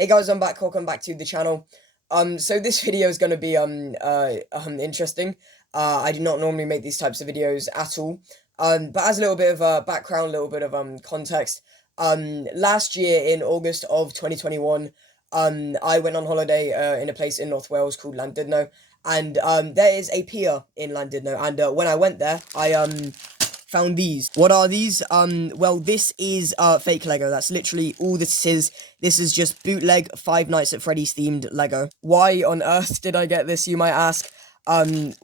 Hey guys, I'm back. Welcome back to the channel. So this video is going to be interesting. I do not normally make these types of videos at all. But as a little bit of background, a little bit of context. Last year in August of 2021, I went on holiday in a place in North Wales called Llandudno, and there is a pier in Llandudno, and when I went there, I found these. What are these? Well, this is fake Lego. That's literally all this is. This is just bootleg Five Nights at Freddy's themed Lego. Why on earth did I get this, you might ask? It's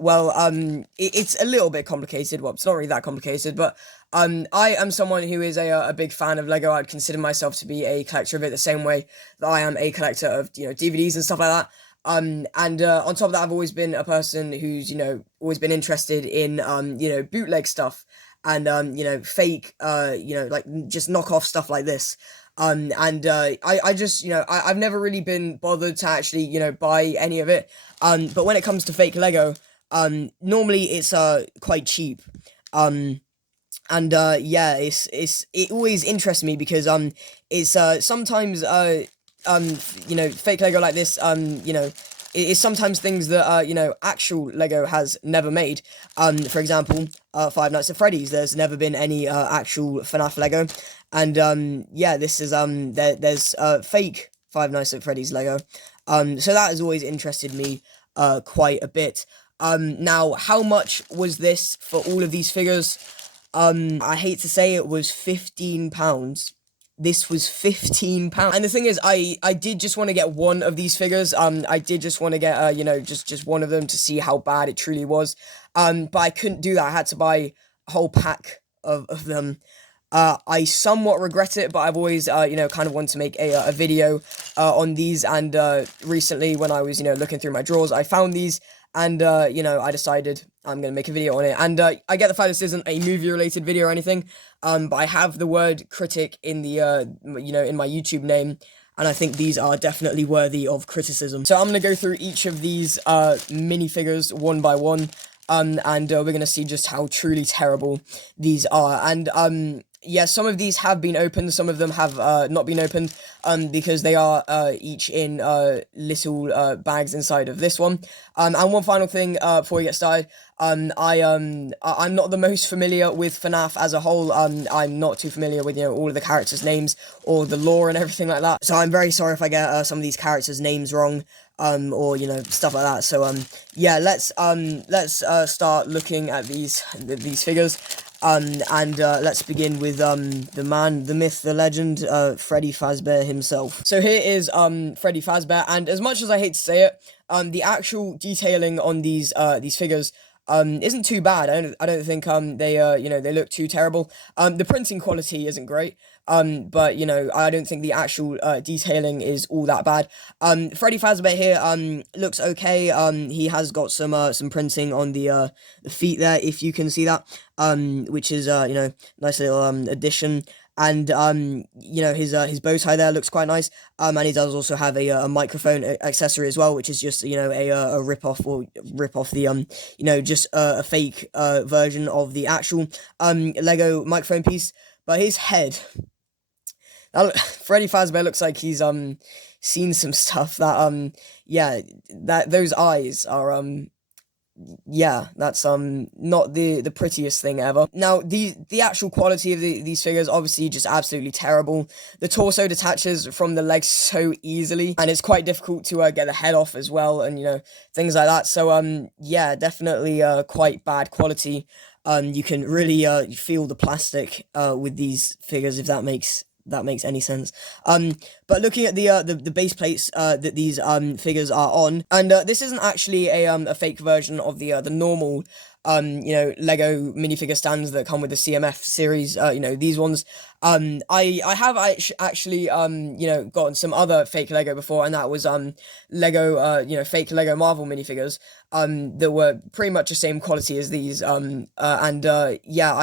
a little bit complicated. Well, it's not really that complicated, but I am someone who is a big fan of Lego. I'd consider myself to be a collector of it the same way that I am a collector of, DVDs and stuff like that. On top of that, I've always been a person who's, always been interested in, bootleg stuff and, fake, like just knockoff stuff like this. I just, I've never really been bothered to actually, buy any of it. But when it comes to fake Lego, normally it's, quite cheap. Yeah, it always interests me because, it's, sometimes, fake Lego like this, it's sometimes things that, actual Lego has never made. For example, Five Nights at Freddy's, there's never been any, actual FNAF Lego. And, yeah, this is, there's, fake Five Nights at Freddy's Lego. So that has always interested me, quite a bit. Now, how much was this for all of these figures? I hate to say it was £15. This was £15. And the thing is, I did just want to get one of these figures. I did just want to get, just one of them to see how bad it truly was. But I couldn't do that. I had to buy a whole pack of them. I somewhat regret it, but I've always, kind of wanted to make a video, on these. And, recently when I was, looking through my drawers, I found these. And, I decided I'm going to make a video on it. And, I get the fact this isn't a movie-related video or anything, but I have the word critic in the, in my YouTube name, and I think these are definitely worthy of criticism. So I'm going to go through each of these, minifigures one by one, and, we're going to see just how truly terrible these are. And, yeah, some of these have been opened, some of them have not been opened, because they are each in little bags inside of this one. And one final thing before we get started, I'm not the most familiar with FNAF as a whole. I'm not too familiar with, all of the characters' names or the lore and everything like that. So I'm very sorry if I get some of these characters' names wrong, or, stuff like that. So, yeah, let's start looking at these figures. Let's begin with, the man, the myth, the legend, Freddy Fazbear himself. So here is, Freddy Fazbear, and as much as I hate to say it, the actual detailing on these figures, isn't too bad. I don't think, they look too terrible. The printing quality isn't great. But, I don't think the actual, detailing is all that bad. Freddy Fazbear here, looks okay. He has got some printing on the feet there, if you can see that, which is, nice little, addition. And, his bow tie there looks quite nice. And he does also have a microphone accessory as well, which is just, a rip-off the, just a fake, version of the actual, Lego microphone piece. But his head, now, Freddy Fazbear looks like he's, seen some stuff that, yeah, those eyes are, yeah, that's, not the prettiest thing ever. Now, the actual quality of these figures, obviously, just absolutely terrible. The torso detaches from the legs so easily, and it's quite difficult to, get the head off as well, and, things like that. So, yeah, definitely, quite bad quality. You can really, feel the plastic, with these figures, if that makes any sense. But looking at the base plates that these figures are on, and this isn't actually a fake version of the normal Lego minifigure stands that come with the CMF series, these ones. I have actually, gotten some other fake Lego before, and that was, Lego, fake Lego Marvel minifigures, that were pretty much the same quality as these, yeah,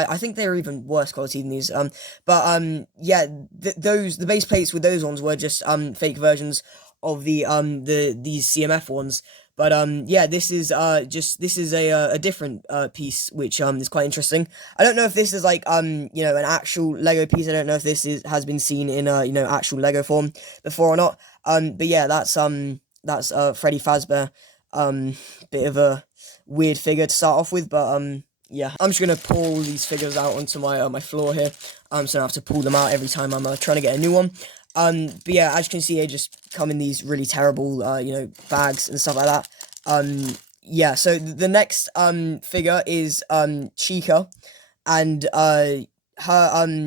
I think they're even worse quality than these, yeah, the base plates with those ones were just, fake versions of these CMF ones. But, yeah, this is a different, piece, which, is quite interesting. I don't know if this is, like, an actual Lego piece. I don't know if this has been seen in, actual Lego form before or not. But yeah, that's Freddy Fazbear. Bit of a weird figure to start off with, but yeah, I'm just gonna pull these figures out onto my floor here. So I have to pull them out every time I'm trying to get a new one. But yeah, as you can see, they just come in these really terrible bags and stuff like that. Yeah, so the next figure is Chica, and her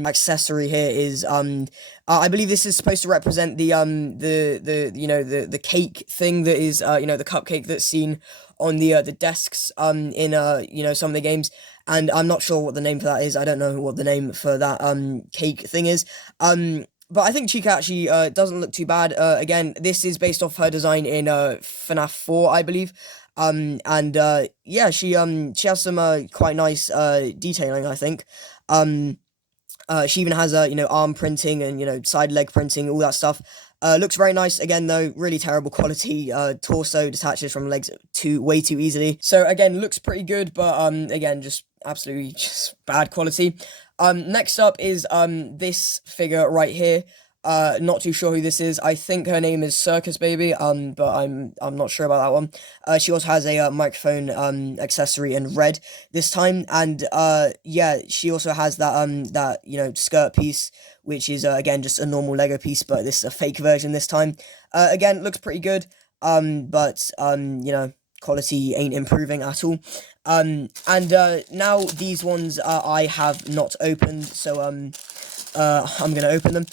accessory here is I believe this is supposed to represent the cake thing that is the cupcake that's seen on the desks in some of the games. And I'm not sure what the name for that is. I don't know what the name for that cake thing is. But I think Chica actually doesn't look too bad. Again, this is based off her design in FNAF 4, I believe. And yeah, she has some quite nice detailing, I think. She even has arm printing and side leg printing, all that stuff. Looks very nice. Again, though, really terrible quality. Torso detaches from legs way too easily. So again, looks pretty good, but again, just absolutely just bad quality. Next up is this figure right here. Not too sure who this is. I think her name is Circus Baby. But I'm not sure about that one. She also has a microphone accessory in red this time, and yeah, she also has that skirt piece, which is again just a normal Lego piece, but this is a fake version this time. Again, looks pretty good. But quality ain't improving at all. And now these ones I have not opened, so I'm gonna open them.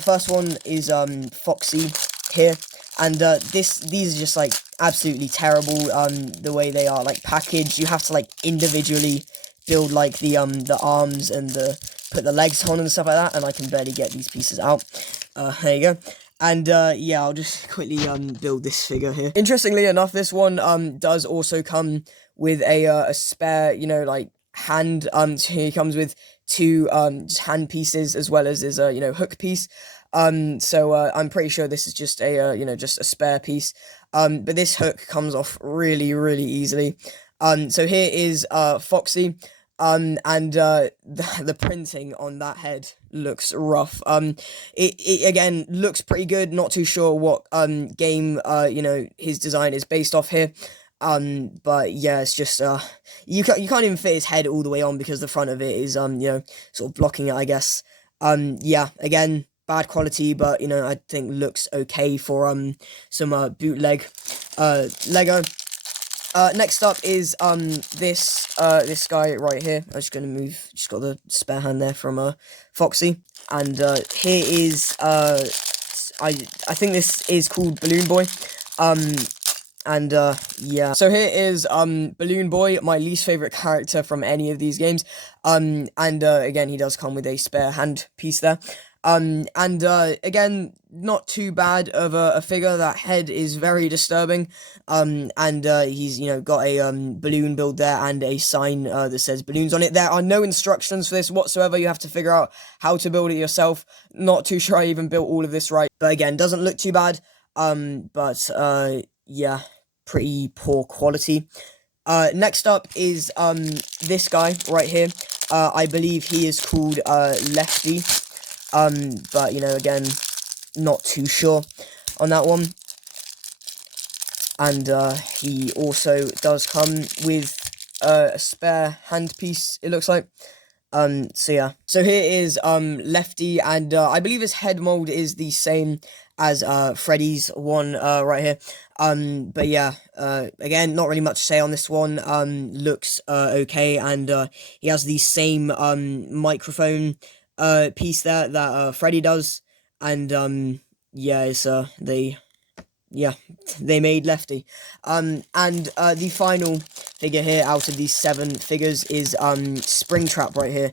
First one is Foxy here, and these are just like absolutely terrible. The way they are like packaged, you have to like individually build like the arms and put the legs on and stuff like that, and I can barely get these pieces out. There you go. And yeah, I'll just quickly build this figure here. Interestingly enough, this one does also come with a spare hand. So he comes with two just hand pieces as well as his hook piece. So I'm pretty sure this is just a just a spare piece. But this hook comes off really easily. So here is Foxy. And the printing on that head looks rough. It again looks pretty good. Not too sure what game his design is based off here. But yeah, it's just you can't even fit his head all the way on because the front of it is sort of blocking it, I guess. Yeah, again, bad quality, but I think looks okay for some bootleg Lego. Next up is this guy right here. I'm just gonna move. Just got the spare hand there from Foxy, and here is I think this is called Balloon Boy. And yeah, so here is Balloon Boy, my least favorite character from any of these games. And again, he does come with a spare hand piece there. And again, not too bad of a figure. That head is very disturbing. And he's got a balloon build there and a sign that says balloons on it. There are no instructions for this whatsoever. You have to figure out how to build it yourself. Not too sure I even built all of this right, but again, doesn't look too bad. But yeah, pretty poor quality. Next up is this guy right here. I believe he is called Lefty. But again, not too sure on that one. And he also does come with a spare hand piece, it looks like. So yeah. So here is Lefty, and I believe his head mold is the same as Freddy's one right here. But yeah, again, not really much to say on this one. Looks okay, and he has the same microphone piece there that Freddy does, and yeah, it's they made Lefty. And the final figure here out of these 7 figures is Springtrap right here.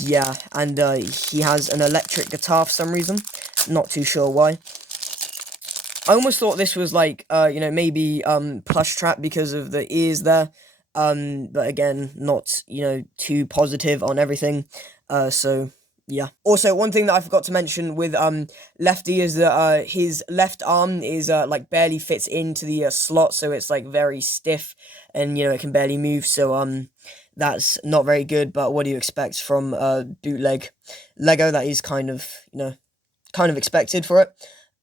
Yeah, and he has an electric guitar for some reason. Not too sure why. I almost thought this was like maybe Plush Trap because of the ears there. But again, not too positive on everything. So yeah. Also, one thing that I forgot to mention with Lefty is that his left arm is like barely fits into the slot, so it's like very stiff, and it can barely move. So that's not very good. But what do you expect from bootleg Lego? That is kind of expected for it.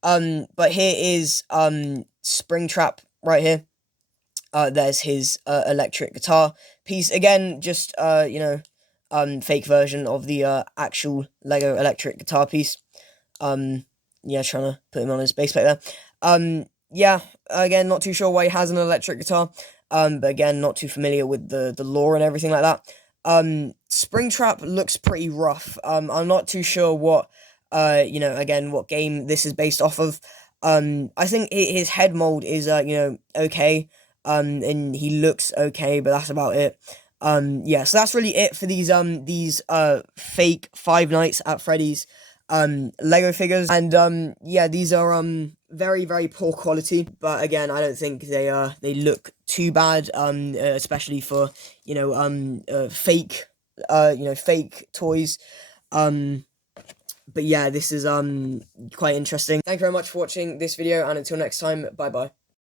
But here is Springtrap right here. There's his electric guitar piece again, just fake version of the actual Lego electric guitar piece. Yeah, trying to put him on his bass plate there. Yeah, again, not too sure why he has an electric guitar. But again, not too familiar with the lore and everything like that. Springtrap looks pretty rough. I'm not too sure what again, what game this is based off of. I think his head mold is okay. And he looks okay, but that's about it. Yeah, so that's really it for these fake Five Nights at Freddy's Lego figures. And yeah, these are very, very poor quality, but again, I don't think they look too bad, especially for fake fake toys. But yeah, this is quite interesting. Thank you very much for watching this video, and until next time, bye bye.